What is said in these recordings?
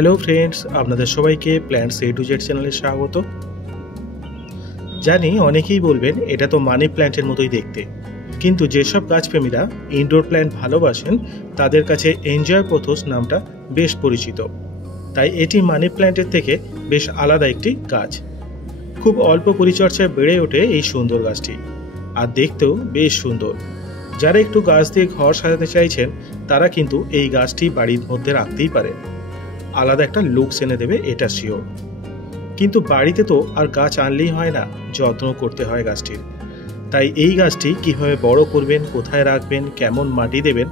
Hello friends, আপনাদের সবাইকে plants A to Z চ্যানেলে স্বাগত। জানি অনেকেই বলবেন এটা তো মানি প্ল্যান্টের মতোই দেখতে, কিন্তু যেসব গাছপ্রেমীরা ইনডোর প্ল্যান্ট ভালোবাসেন তাদের কাছে এনজয় পোথোস নামটা বেশ পরিচিত। তাই এটি মানি প্ল্যান্টের থেকে বেশ আলাদা একটি গাছ। খুব অল্প পরিচর্যায় বেড়ে ওঠে এই সুন্দর গাছটি, আর দেখতেও বেশ সুন্দর। যারা একটু গাছ দিয়ে ঘর সাজাতে চাইছেন তারা কিন্তু এই গাছটি বাড়ির মধ্যে রাখতেই পারেন। আলাদা একটা লুকস এনে দেবে, এটা শিওর। কিন্তু বাড়িতে তো আর গাছ আনলেই হয় না, যত্ন করতে হয় গাছটির। তাই এই গাছটি কিভাবে বড় করবেন, কোথায় রাখবেন, কেমন মাটি দেবেন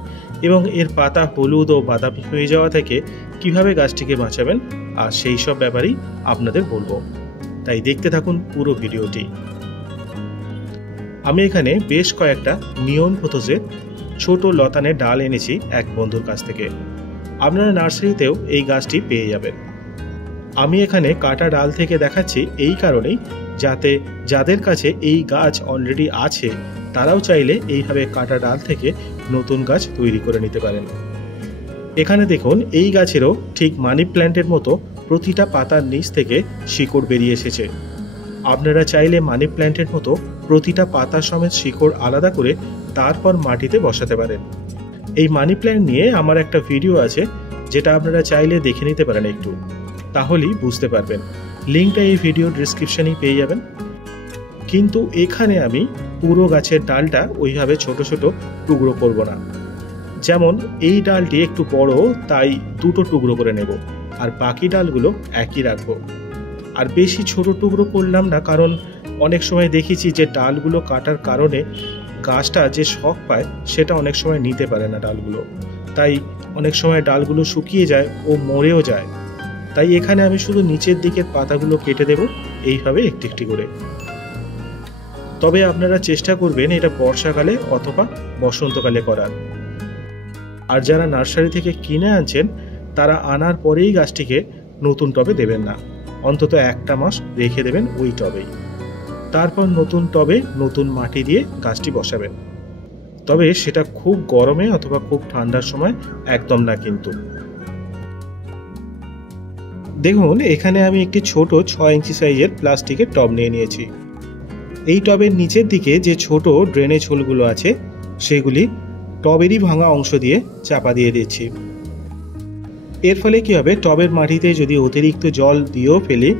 এবং এর পাতা হলুদ ও বাদামি হয়ে যাওয়া থেকে কিভাবে গাছটিকে বাঁচাবেন, আর সেই সব ব্যাপারেই আপনাদের বলবো। তাই দেখতে থাকুন পুরো ভিডিওটি। আমি এখানে বেশ কয়েকটা নিয়ন পোথোসের ছোট লতানের ডাল এনেছি এক বন্ধুর কাছ থেকে। আপনারা নার্সারিতেও এই গাছটি পেয়ে যাবেন। আমি এখানে কাটা ডাল থেকে দেখাচ্ছি এই কারণেই, যাতে যাদের কাছে এই গাছ অলরেডি আছে তারাও চাইলে এইভাবে কাটা ডাল থেকে নতুন গাছ তৈরি করে নিতে পারেন। এখানে দেখুন, এই গাছেরও ঠিক মানি প্ল্যান্টের মতো প্রতিটা পাতার নিচ থেকে শিকড় বেরিয়ে এসেছে। আপনারা চাইলে মানি প্ল্যান্টের মতো প্রতিটা পাতা সমেত শিকড় আলাদা করে তারপর মাটিতে বসাতে পারেন। এই মানি প্ল্যান্ট নিয়ে আমার একটা ভিডিও আছে, যেটা আপনারা চাইলে দেখে নিতে পারেন একটু, তাহলেই বুঝতে পারবেন। লিঙ্কটা এই ভিডিও ডিসক্রিপশনেই পেয়ে যাবেন। কিন্তু এখানে আমি পুরো গাছের ডালটা ওইভাবে ছোট ছোট টুকরো করব না। যেমন এই ডালটি একটু বড়, তাই দুটো টুকরো করে নেব, আর বাকি ডালগুলো একই রাখবো। আর বেশি ছোট টুকরো করলাম না, কারণ অনেক সময় দেখেছি যে ডালগুলো কাটার কারণে গাছটা যে শক পায় সেটা অনেক সময় নিতে পারে না ডালগুলো, তাই অনেক সময় ডালগুলো শুকিয়ে যায় ও মরেও যায়। তাই এখানে আমি শুধু নিচের দিকের পাতাগুলো কেটে দেব এইভাবে একটি একটি করে। তবে আপনারা চেষ্টা করবেন এটা বর্ষাকালে অথবা বসন্তকালে করার। আর যারা নার্সারি থেকে কিনে আনছেন তারা আনার পরেই গাছটিকে নতুন টবে দেবেন না, অন্তত একটা মাস রেখে দেবেন ওই টবেই। তারপর নতুন টবে নতুন মাটি দিয়ে গাছটি বসাবেন। তবে সেটা খুব গরমে অথবা খুব ঠান্ডার সময় একদম না। কিন্তু দেখুন, এখানে আমি একটি ছোট 6 ইঞ্চি সাইজের প্লাস্টিকের টব নিয়ে নিয়েছি। এই টবের নিচের দিকে যে ছোট ড্রেনেজ হোলগুলো আছে সেগুলি টবেরই ভাঙা অংশ দিয়ে চাপা দিয়ে দিচ্ছি। এর ফলে কি হবে, টবের মাটিতে যদি অতিরিক্ত জল দিয়েও ফেলি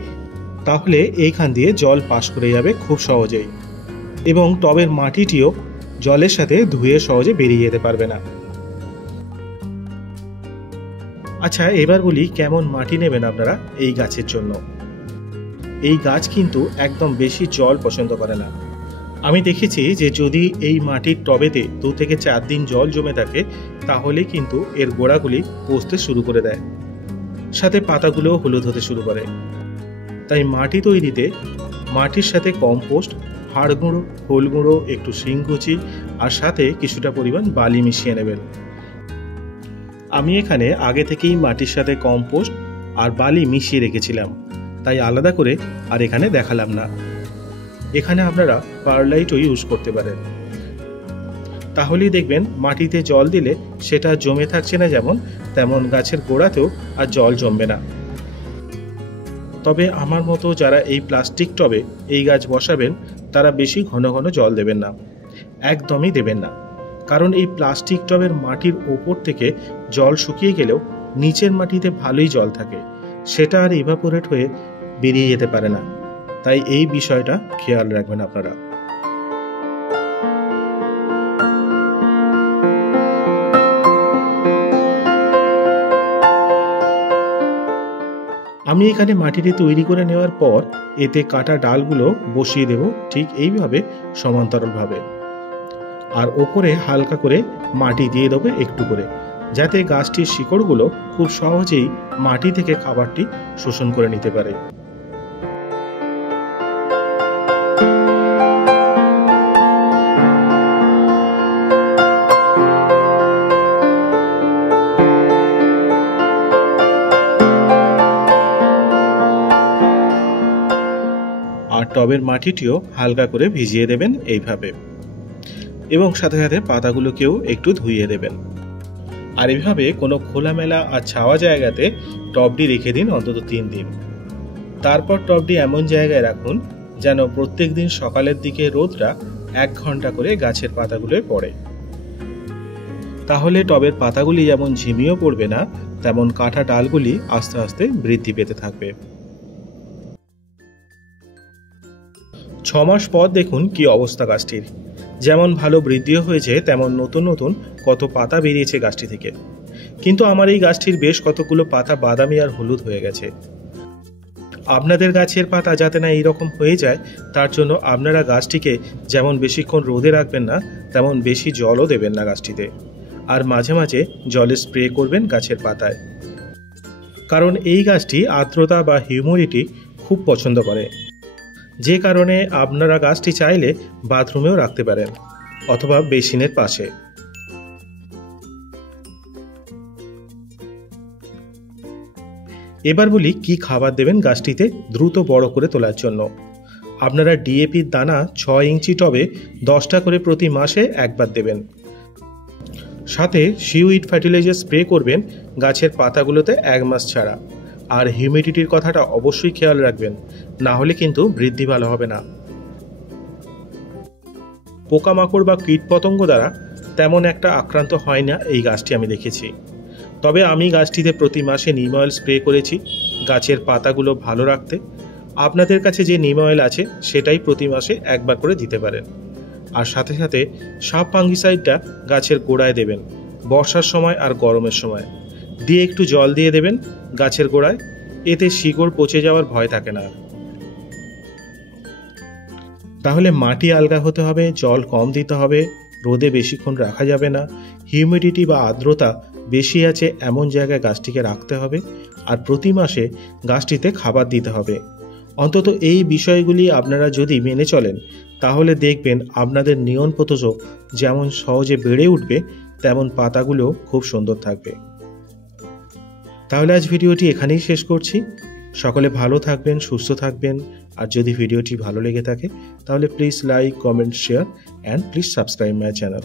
তাহলে এইখান দিয়ে জল পাস করে যাবে খুব সহজেই, এবং টবের মাটিটিও জলের সাথে ধুয়ে সহজে বেরিয়ে যেতে পারবে না। আচ্ছা, এবার বলি কেমন মাটি নেবেন আপনারা এই গাছের জন্য। এই গাছ কিন্তু একদম বেশি জল পছন্দ করে না। আমি দেখেছি যে যদি এই মাটির টবেতে 2 থেকে 4 দিন জল জমে থাকে তাহলে কিন্তু এর গোড়াগুলি পচতে শুরু করে দেয়, সাথে পাতাগুলোও হলুদ হতে শুরু করে। তাই মাটি তৈরিতে মাটির সাথে কম্পোস্ট, হাড় গুঁড়ো, খোল গুঁড়ো, একটু শিংকুচি আর সাথে কিছুটা পরিমাণ বালি মিশিয়ে নেবেন। আমি এখানে আগে থেকেই মাটির সাথে কম্পোস্ট আর বালি মিশিয়ে রেখেছিলাম, তাই আলাদা করে আর এখানে দেখালাম না। এখানে আপনারা পারলাইটও ইউজ করতে পারেন, তাহলেই দেখবেন মাটিতে জল দিলে সেটা জমে থাকছে না, যেমন তেমন গাছের গোড়াতেও আর জল জমবে না। তবে আমার মতো যারা এই প্লাস্টিক টবে এই গাছ বসাবেন তারা বেশি ঘন ঘন জল দেবেন না, একদমই দেবেন না। কারণ এই প্লাস্টিক টবের মাটির ওপর থেকে জল শুকিয়ে গেলেও নিচের মাটিতে ভালোই জল থাকে, সেটা আর ইভাপোরেট হয়ে বেরিয়ে যেতে পারে না। তাই এই বিষয়টা খেয়াল রাখবেন আপনারা। আমি এখানে মাটিটি তৈরি করে নেওয়ার পর এতে কাটা ডালগুলো বসিয়ে দেব ঠিক এইভাবে সমান্তরালভাবে, আর ওপরে হালকা করে মাটি দিয়ে দেবো একটু করে, যাতে গাছটির শিকড়গুলো খুব সহজেই মাটি থেকে খাবারটি শোষণ করে নিতে পারে। আর টবের মাটিটিও হালকা করে ভিজিয়ে দেবেন এইভাবে, এবং সাথে সাথে পাতাগুলোকেও একটু ধুইয়ে দেবেন। আর এভাবে কোনো খোলামেলা আর ছাওয়া জায়গাতে টবটি রেখে দিন অন্তত 3 দিন। তারপর টবটি এমন জায়গায় রাখুন যেন প্রত্যেক দিন সকালের দিকে রোদটা 1 ঘন্টা করে গাছের পাতাগুলোয় পড়ে। তাহলে টবের পাতাগুলি যেমন ঝিমিয়েও পড়বে না, তেমন কাটা ডালগুলি আস্তে আস্তে বৃদ্ধি পেতে থাকবে। 6 মাস পর দেখুন কি অবস্থা গাছটির। যেমন ভালো বৃদ্ধিও হয়েছে, তেমন নতুন নতুন কত পাতা বেরিয়েছে গাছটি থেকে। কিন্তু আমার এই গাছটির বেশ কতগুলো পাতা বাদামি আর হলুদ হয়ে গেছে। আপনাদের গাছের পাতা যাতে না এইরকম হয়ে যায়, তার জন্য আপনারা গাছটিকে যেমন বেশিক্ষণ রোদে রাখবেন না, তেমন বেশি জলও দেবেন না গাছটিতে। আর মাঝে মাঝে জলে স্প্রে করবেন গাছের পাতায়, কারণ এই গাছটি আর্দ্রতা বা হিউমিডিটি খুব পছন্দ করে, যে কারণে আপনারা গাছটি চাইলে বাথরুমেও রাখতে পারেন অথবা বেসিনের পাশে। এবার বলি কি খাবার দেবেন গাছটিতে দ্রুত বড় করে তোলার জন্য। আপনারা ডিএপির দানা 6 ইঞ্চি টবে 10টা করে প্রতি মাসে একবার দেবেন। সাথে সিউইড ফার্টিলাইজার স্প্রে করবেন গাছের পাতাগুলোতে 1 মাস ছাড়া। আর হিউমিডিটির কথাটা অবশ্যই খেয়াল রাখবেন, না হলে কিন্তু বৃদ্ধি ভালো হবে না। পোকামাকড় বা কীটপতঙ্গ দ্বারা তেমন একটা আক্রান্ত হয় না এই গাছটি আমি দেখেছি। তবে আমি গাছটিতে প্রতি মাসে নিম অয়েল স্প্রে করেছি গাছের পাতাগুলো ভালো রাখতে। আপনাদের কাছে যে নিম অয়েল আছে সেটাই প্রতি মাসে একবার করে দিতে পারেন। আর সাথে সাথে সাপ ফাঙ্গিসাইডটা গাছের গোড়ায় দেবেন বর্ষার সময় আর গরমের সময়। দিয়ে একটু জল দিয়ে দেবেন গাছের গোড়ায়, এতে শিকড় পচে যাওয়ার ভয় থাকে না। তাহলে মাটি আলগা হতে হবে, জল কম দিতে হবে, রোদে বেশিক্ষণ রাখা যাবে না, হিউমিডিটি বা আর্দ্রতা বেশি আছে এমন জায়গায় গাছটিকে রাখতে হবে, আর প্রতি মাসে গাছটিতে খাবার দিতে হবে। অন্তত এই বিষয়গুলি আপনারা যদি মেনে চলেন, তাহলে দেখবেন আপনাদের নিয়ন প্রোটোজোয়া যেমন সহজে বেড়ে উঠবে, তেমন পাতাগুলো খুব সুন্দর থাকবে। তাহলে আজ ভিডিওটি এখানেই শেষ করছি। সকলে ভালো থাকবেন, সুস্থ থাকবেন। আর যদি ভিডিওটি ভালো লেগে থাকে তাহলে please like, comment, share and please subscribe my channel.